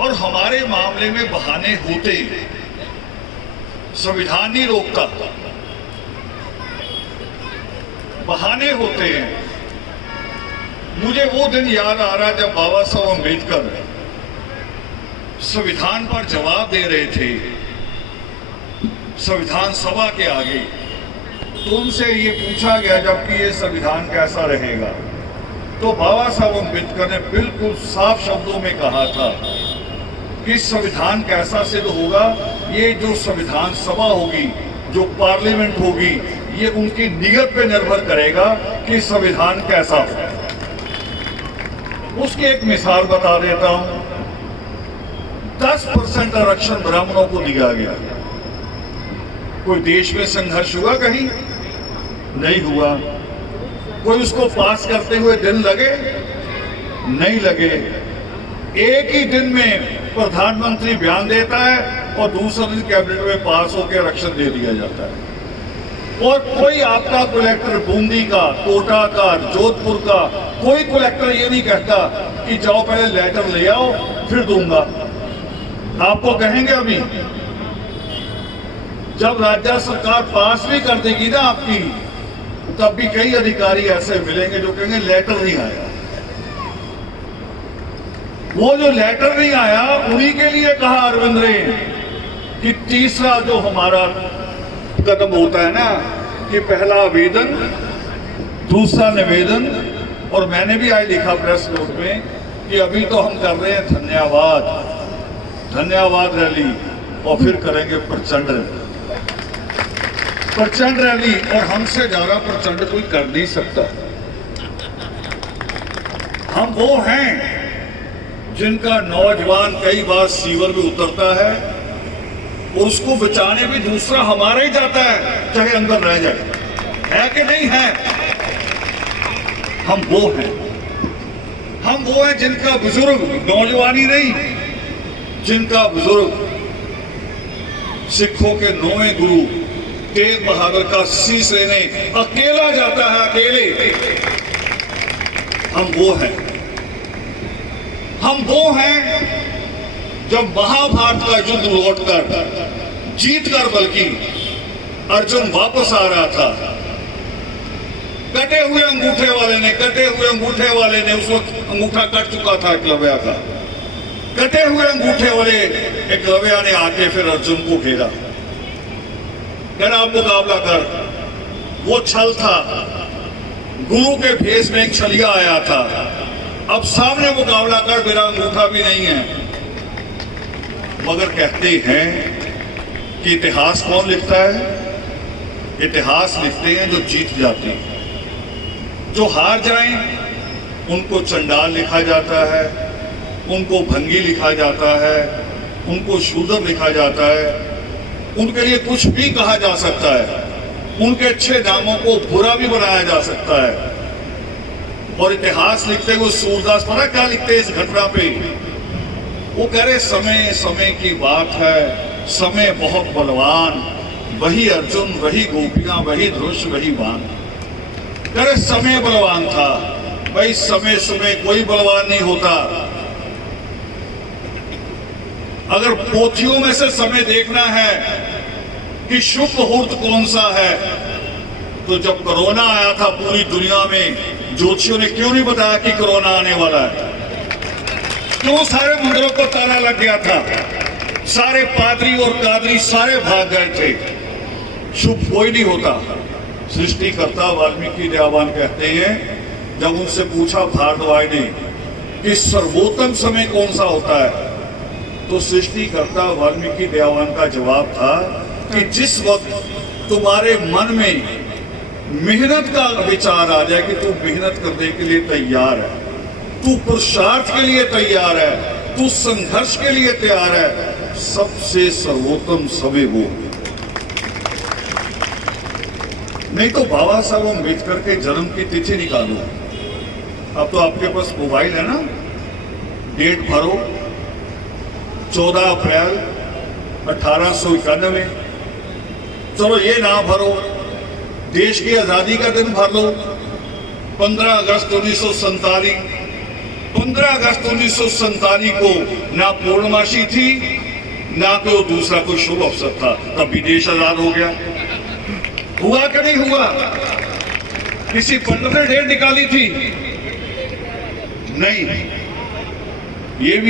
और हमारे मामले में बहाने होते, संविधान नहीं रोकता, बहाने होते हैं। मुझे वो दिन याद आ रहा जब बाबा साहब अम्बेडकर संविधान पर जवाब दे रहे थे संविधान सभा के आगे। तो उनसे ये पूछा गया जबकि ये संविधान कैसा रहेगा, तो बाबा साहब अम्बेडकर ने बिल्कुल साफ शब्दों में कहा था कि संविधान कैसा सिद्ध होगा, ये जो संविधान सभा होगी, जो पार्लियामेंट होगी, ये उनकी नियत पे निर्भर करेगा कि संविधान कैसा हो। उसकी एक मिसाल बता देता हूं। 10% आरक्षण ब्राह्मणों को दिया गया। कोई देश में संघर्ष हुआ कहीं? नहीं हुआ। कोई उसको पास करते हुए दिन लगे? नहीं लगे। एक ही दिन में प्रधानमंत्री बयान देता है और दूसरे दिन कैबिनेट में पास होकर आरक्षण दे दिया जाता है। और कोई आपका कलेक्टर बूंदी का, कोटा का, जोधपुर का कोई कलेक्टर ये नहीं कहता कि जाओ पहले लेटर ले आओ फिर दूंगा। आपको कहेंगे अभी जब राज्य सरकार पास भी कर देगी ना आपकी, तब भी कई अधिकारी ऐसे मिलेंगे जो कहेंगे लेटर नहीं आया। वो जो लेटर नहीं आया उन्हीं के लिए कहा अरविंद ने कि तीसरा जो हमारा कदम होता है ना कि पहला आवेदन, दूसरा निवेदन, और मैंने भी आज लिखा प्रेस नोट में कि अभी तो हम कर रहे हैं धन्यवाद रैली और फिर करेंगे प्रचंड रैली, और हमसे ज्यादा प्रचंड कोई कर नहीं सकता। हम वो हैं जिनका नौजवान कई बार सीवर में उतरता है, उसको बचाने भी दूसरा हमारा ही जाता है, चाहे अंदर रह जाए। है कि नहीं है? हम वो हैं जिनका बुजुर्ग, नौजवानी नहीं, जिनका बुजुर्ग सिखों के 9वें गुरु तेग बहादुर का शीश लेने अकेला जाता है, अकेले। हम वो हैं जब महाभारत का युद्ध लौटकर जीतकर बल्कि अर्जुन वापस आ रहा था, कटे हुए अंगूठे वाले ने उस वक्त अंगूठा कट चुका था एकलव्य का। कटे हुए अंगूठे वाले एकलव्य ने आके फिर अर्जुन को घेरा, कहना आप मुकाबला कर। वो छल था, गुरु के भेष में एक छलिया आया था, अब सामने मुकाबला कर, मेरा अंगूठा भी नहीं है। मगर कहते हैं कि इतिहास कौन लिखता है? इतिहास लिखते हैं जो जीत जाते हैं। जो हार जाएं उनको चंडाल लिखा जाता है, उनको भंगी लिखा जाता है, उनको शूद्र लिखा जाता है, उनके लिए कुछ भी कहा जा सकता है, उनके अच्छे नामों को बुरा भी बनाया जा सकता है। और इतिहास लिखते हुए सूरदास पता क्या लिखते हैं इस घटना पे? वो कह रहे समय की बात है, समय बहुत बलवान, वही अर्जुन, वही गोपियां, वही धनुष, वही बाण। कह रहे समय बलवान था। भाई समय कोई बलवान नहीं होता। अगर पोथियों में से समय देखना है कि शुभ मुहूर्त कौन सा है, तो जब कोरोना आया था पूरी दुनिया में, ज्योतिषियों ने क्यों नहीं बताया कि कोरोना आने वाला है? क्यों सारे मंदिरों को ताला लग गया था? सारे पादरी और कादरी सारे भाग गए थे। शुभ कोई नहीं होता। सृष्टिकर्ता वाल्मीकि दयावान कहते हैं, जब उनसे पूछा भारद्वाज ने कि सर्वोत्तम समय कौन सा होता है, तो सृष्टिकर्ता वाल्मीकि दयावान का जवाब था कि जिस वक्त तुम्हारे मन में मेहनत का विचार आ जाए कि तू मेहनत करने के लिए तैयार है, तू पुरुषार्थ के लिए तैयार है, तू संघर्ष के लिए तैयार है, सबसे सर्वोत्तम समय वो। नहीं तो बाबा साहब अम्बेडकर के जन्म की तिथि निकालो। अब तो आपके पास मोबाइल है ना, डेट भरो 14 अप्रैल 1891। चलो ये ना भरो, देश की आजादी का दिन भर लो 15 अगस्त 1947, 15 अगस्त 1947 को ना पूर्णमासी थी, ना कोई दूसरा कोई शुभ अवसर था, तब भी देश आजाद हो गया। हुआ कि नहीं हुआ? किसी पंडित ने डेट निकाली थी? नहीं। ये भी